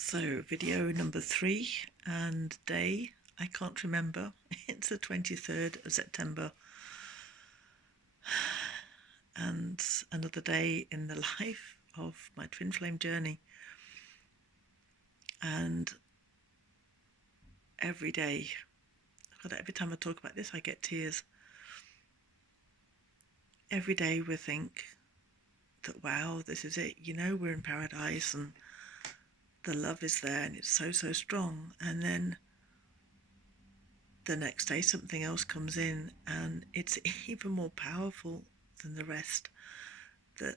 So, video number 3 and day, I can't remember. It's the 23rd of September and another day in the life of my twin flame journey. And every day, every time I talk about this, I get tears. Every day we think that, wow, this is it. We're in paradise and the love is there and it's so, so strong. And then the next day something else comes in and it's even more powerful than the rest, that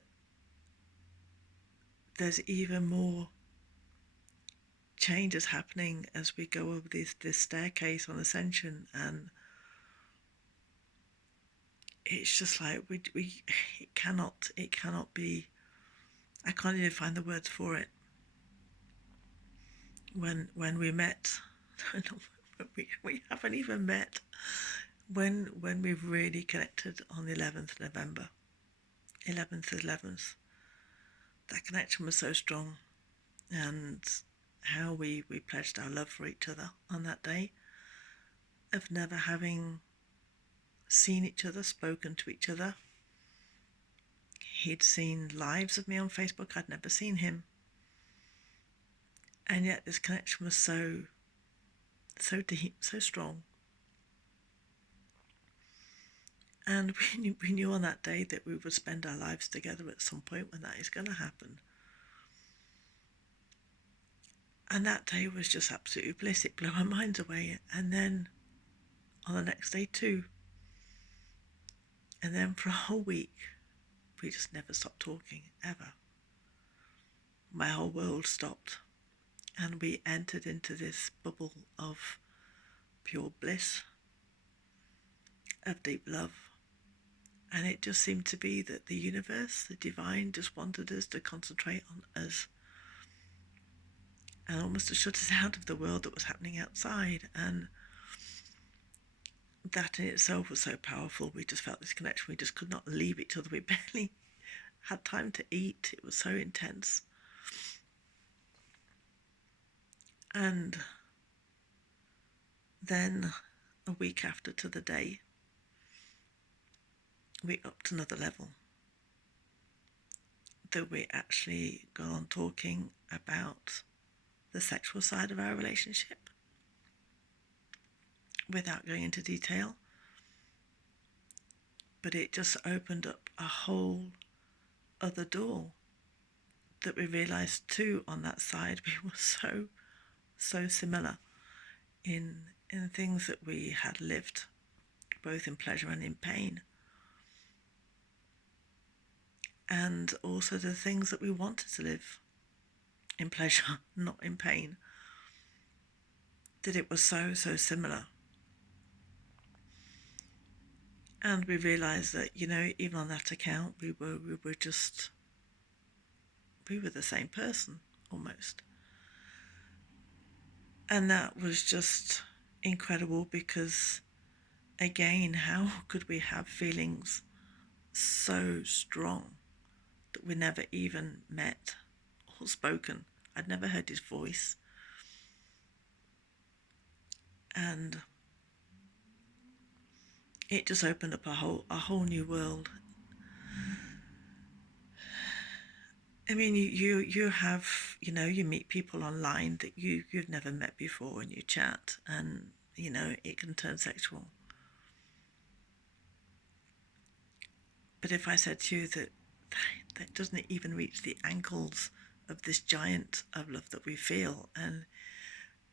there's even more changes happening as we go over this staircase on ascension, and it's just like we it cannot be. I can't even find the words for it. When we met, we haven't even met. When we've really connected on the 11th of November, 11th, that connection was so strong, and how we pledged our love for each other on that day, of never having seen each other, spoken to each other. He'd seen lives of me on Facebook. I'd never seen him. And yet this connection was so deep, so strong. And we knew on that day that we would spend our lives together at some point when that is going to happen. And that day was just absolutely bliss. It blew our minds away. And then on the next day too. And then for a whole week, we just never stopped talking, ever. My whole world stopped. And we entered into this bubble of pure bliss, of deep love. And it just seemed to be that the universe, the divine, just wanted us to concentrate on us, and almost to shut us out of the world that was happening outside. And that in itself was so powerful. We just felt this connection. We just could not leave each other. We barely had time to eat. It was so intense. And then a week after, to the day, we upped another level. That we actually got on talking about the sexual side of our relationship, without going into detail. But it just opened up a whole other door, that we realised too on that side we were so similar in things that we had lived, both in pleasure and in pain. And also the things that we wanted to live in pleasure, not in pain. That it was so similar. And we realised that, even on that account, we were the same person, almost. And that was just incredible, because, again, how could we have feelings so strong that we never even met or spoken? I'd never heard his voice. And it just opened up a whole new world. I mean, you have, you meet people online that you've never met before, and you chat, and, it can turn sexual. But if I said to you that doesn't even reach the ankles of this giant of love that we feel, and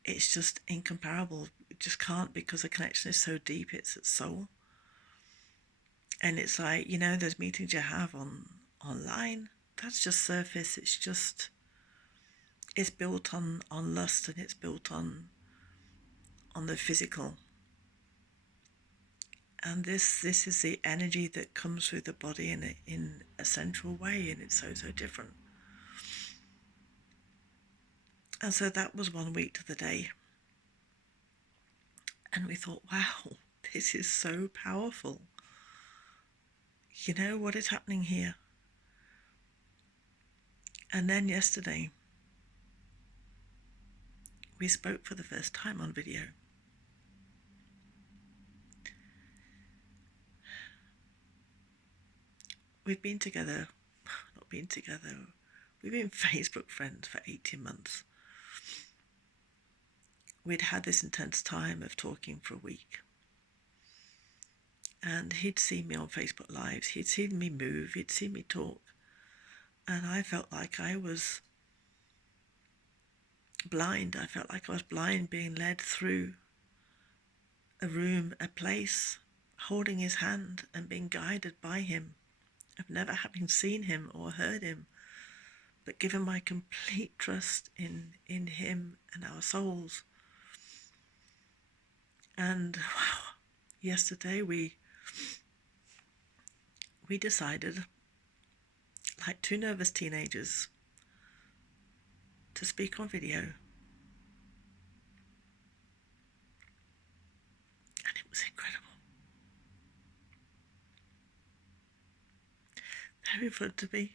it's just incomparable. It just can't, because the connection is so deep. It's at soul. And it's like, those meetings you have online, that's just surface. It's built on lust, and it's built on the physical. And this is the energy that comes through the body in a central way, and it's so different. And so that was 1 week to the day. And we thought, wow, this is so powerful. What is happening here? And then yesterday, we spoke for the first time on video. We've been together, we've been Facebook friends for 18 months. We'd had this intense time of talking for a week. And he'd seen me on Facebook Lives, he'd seen me move, he'd seen me talk. And I felt like I was blind. I felt like I was blind, being led through a room, a place, holding his hand and being guided by him, of never having seen him or heard him, but given my complete trust in him and our souls. And wow, yesterday we decided, like two nervous teenagers, to speak on video. And it was incredible. There in front of me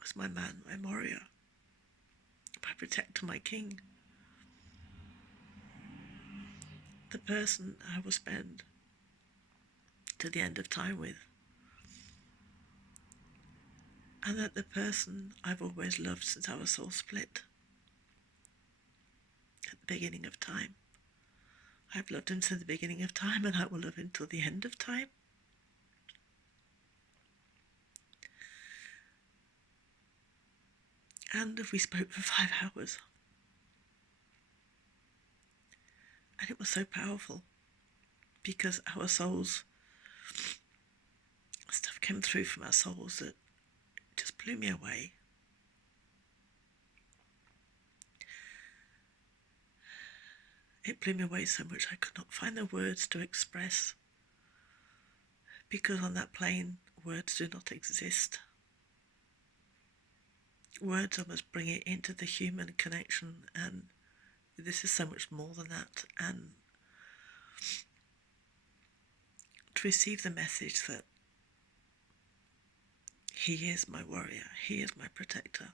was my man, my warrior, my protector, my king. The person I will spend to the end of time with. And that the person I've always loved since our soul split at the beginning of time. I've loved him since the beginning of time, and I will love him till the end of time. And we spoke for 5 hours. And it was so powerful, because our souls, stuff came through from our souls that just blew me away. It blew me away so much I could not find the words to express, because on that plane, words do not exist. Words almost bring it into the human connection, and this is so much more than that. And to receive the message that he is my warrior, he is my protector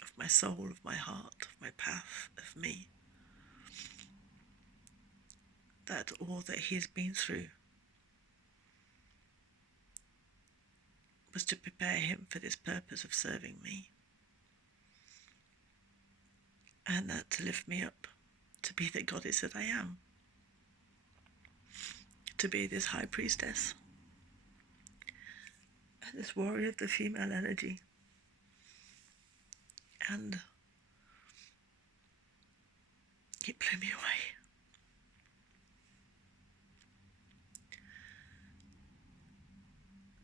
of my soul, of my heart, of my path, of me. That all that he's been through was to prepare him for this purpose of serving me. And that to lift me up, to be the goddess that I am, to be this high priestess, and this warrior of the female energy. And it blew me away.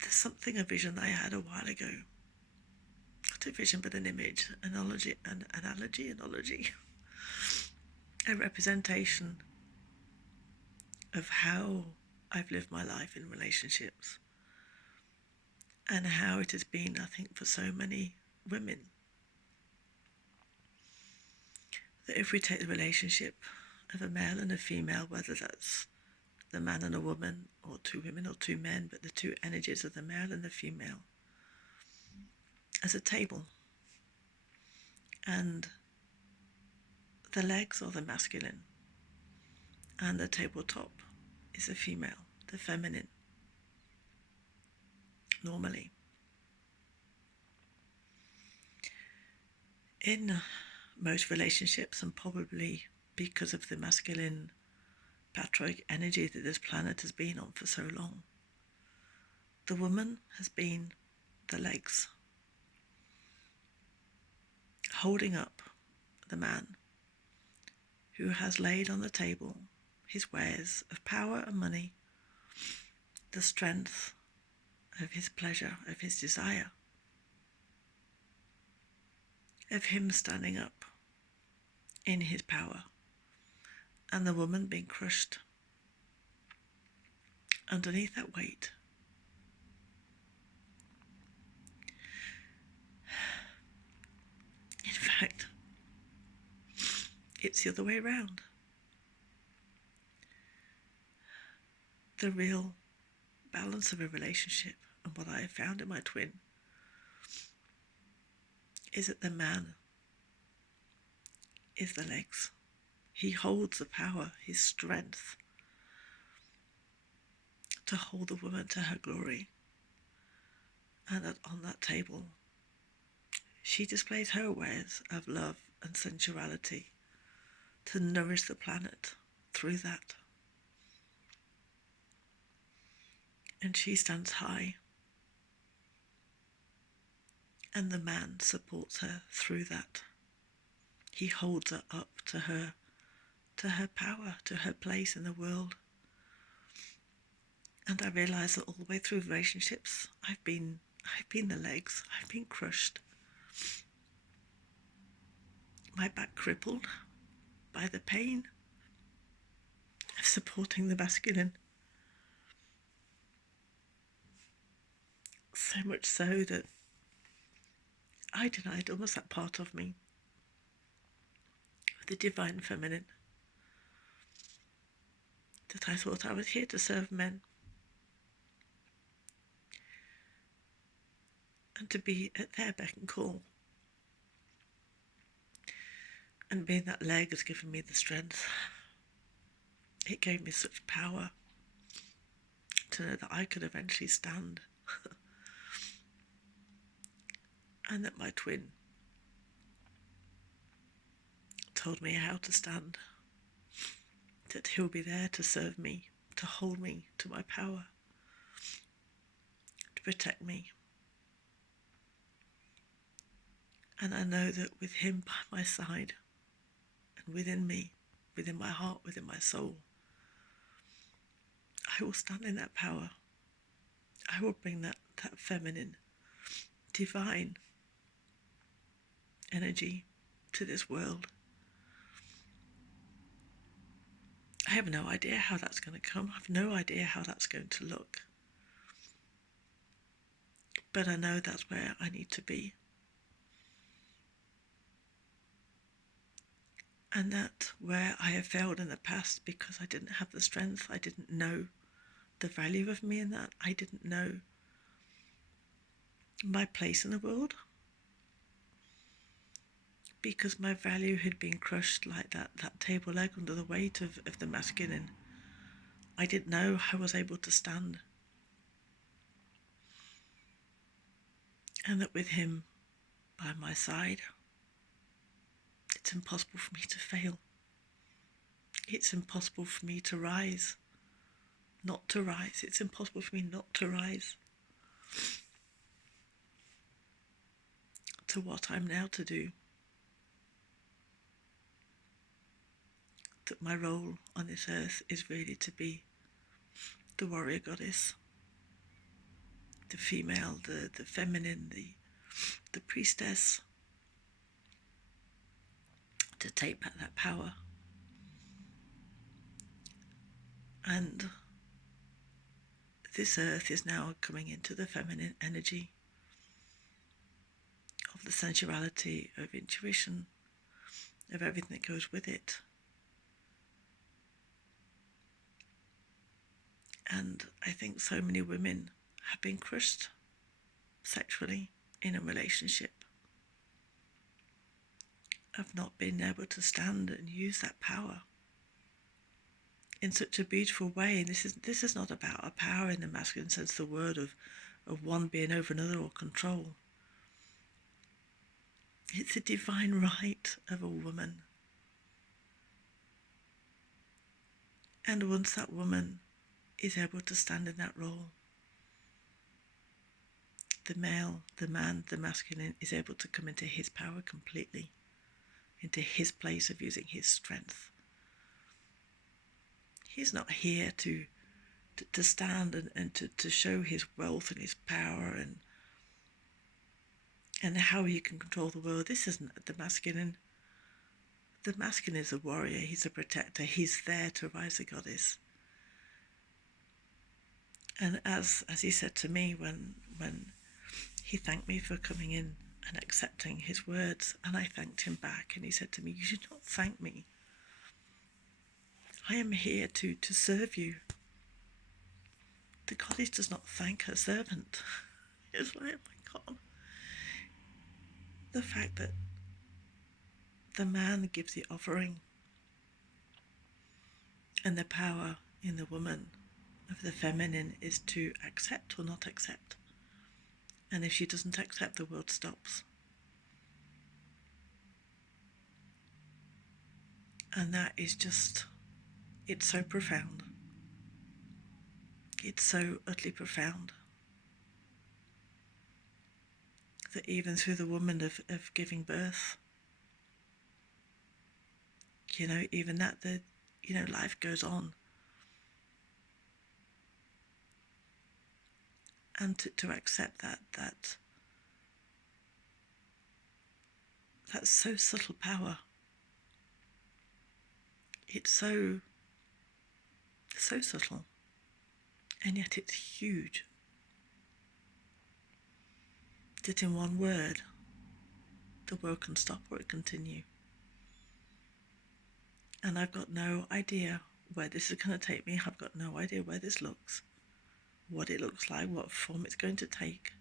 There's something, a vision I had a while ago. Not a vision, but an image, analogy, a representation of how I've lived my life in relationships, and how it has been, I think, for so many women, that if we take the relationship of a male and a female, whether that's the man and a woman, or two women or two men, but the two energies of the male and the female, as a table, and the legs are the masculine, and the tabletop is the female, the feminine, normally. In most relationships, and probably because of the masculine patriarchic energy that this planet has been on for so long, the woman has been the legs, holding up the man who has laid on the table his wares of power and money, the strength of his pleasure, of his desire, of him standing up in his power, and the woman being crushed underneath that weight. In fact, it's the other way around. The real balance of a relationship, and what I have found in my twin, is that the man is the legs. He holds the power, his strength, to hold the woman to her glory. And that on that table, she displays her wares of love and sensuality to nourish the planet through that. And she stands high, and the man supports her through that. He holds her up to her power, to her place in the world. And I realise that all the way through relationships, I've been the legs. I've been crushed. My back crippled by the pain of supporting the masculine. So much so that I denied almost that part of me, the divine feminine, that I thought I was here to serve men and to be at their beck and call. And being that leg has given me the strength. It gave me such power to know that I could eventually stand and that my twin told me how to stand, that he'll be there to serve me, to hold me to my power, to protect me. And I know that with him by my side and within me, within my heart, within my soul, I will stand in that power. I will bring that feminine, divine energy to this world. I have no idea how that's going to come. I have no idea how that's going to look. But I know that's where I need to be. And that where I have failed in the past because I didn't have the strength, I didn't know the value of me in that, I didn't know my place in the world, because my value had been crushed like that table leg under the weight of the masculine. I didn't know I was able to stand. And that with him by my side, it's impossible for me to fail. It's impossible for me to rise, not to rise. It's impossible for me not to rise to what I'm now to do. That my role on this earth is really to be the warrior goddess, the female, the feminine, the priestess, to take back that power. And this earth is now coming into the feminine energy of the sensuality, of intuition, of everything that goes with it. And I think so many women have been crushed sexually in a relationship, of not being able to stand and use that power in such a beautiful way. And this is not about a power in the masculine sense of the word, of one being over another or control. It's a divine right of a woman. And once that woman is able to stand in that role, the male, the man, the masculine is able to come into his power completely, into his place of using his strength. He's not here to stand and to show his wealth and his power and how he can control the world. This isn't the masculine. The masculine is a warrior, he's a protector, he's there to rise the goddess. And as he said to me when he thanked me for coming in and accepting his words, and I thanked him back, and he said to me, "You should not thank me. I am here to serve you." The goddess does not thank her servant. It's like, oh my God. the fact that the man gives the offering, and the power in the woman of the feminine is to accept or not accept. And if she doesn't accept, the world stops. And that is just, it's so profound. It's so utterly profound that even through the woman of giving birth, even that, life goes on. And to accept that's so subtle power. It's so subtle, and yet it's huge. That in one word, the world can stop or it continue. And I've got no idea where this is going to take me. I've got no idea where this looks, what it looks like, what form it's going to take.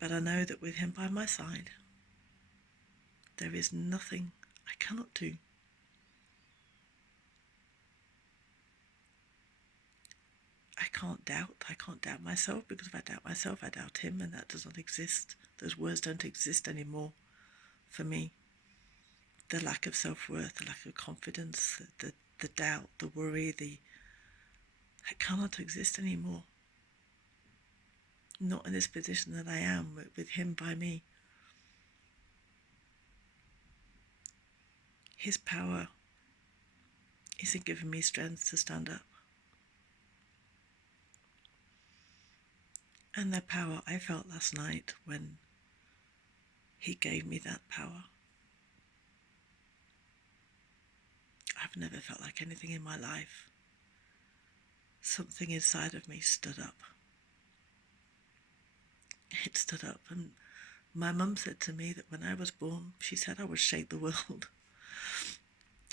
But I know that with him by my side, there is nothing I cannot do. I can't doubt myself, because if I doubt myself, I doubt him, and that does not exist. Those words don't exist anymore for me. The lack of self-worth, the lack of confidence, the doubt, the worry, that cannot exist anymore. Not in this position that I am, with him by me. His power isn't giving me strength to stand up. And the power I felt last night when he gave me that power, I've never felt like anything in my life. Something inside of me stood up. It stood up, and my mum said to me that when I was born, she said I would shake the world.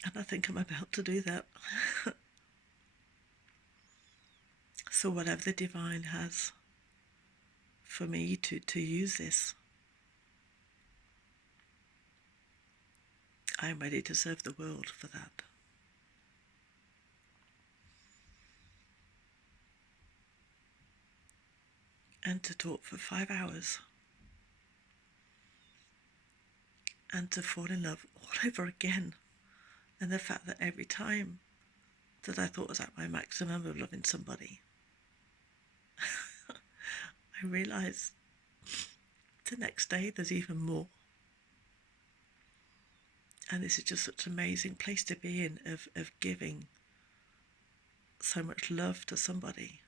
And I think I'm about to do that. So whatever the divine has for me to use this, I'm ready to serve the world for that. And to talk for 5 hours, and to fall in love all over again. And the fact that every time that I thought was at my maximum of loving somebody, I realise the next day there's even more. And this is just such an amazing place to be in, of giving so much love to somebody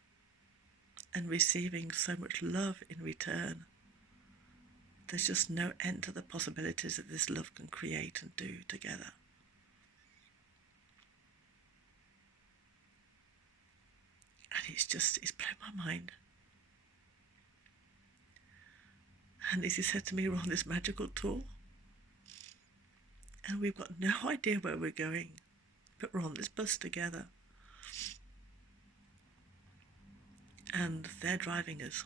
and receiving so much love in return. There's just no end to the possibilities that this love can create and do together. And it's blown my mind. And as he said to me, we're on this magical tour, and we've got no idea where we're going, but we're on this bus together. And they're driving us.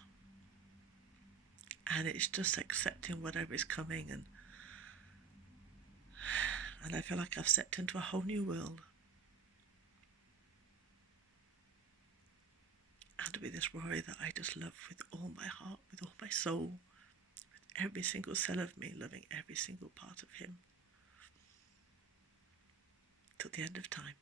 And it's just accepting whatever is coming, and I feel like I've stepped into a whole new world. And with this Rory that I just love with all my heart, with all my soul, with every single cell of me, loving every single part of him, till the end of time.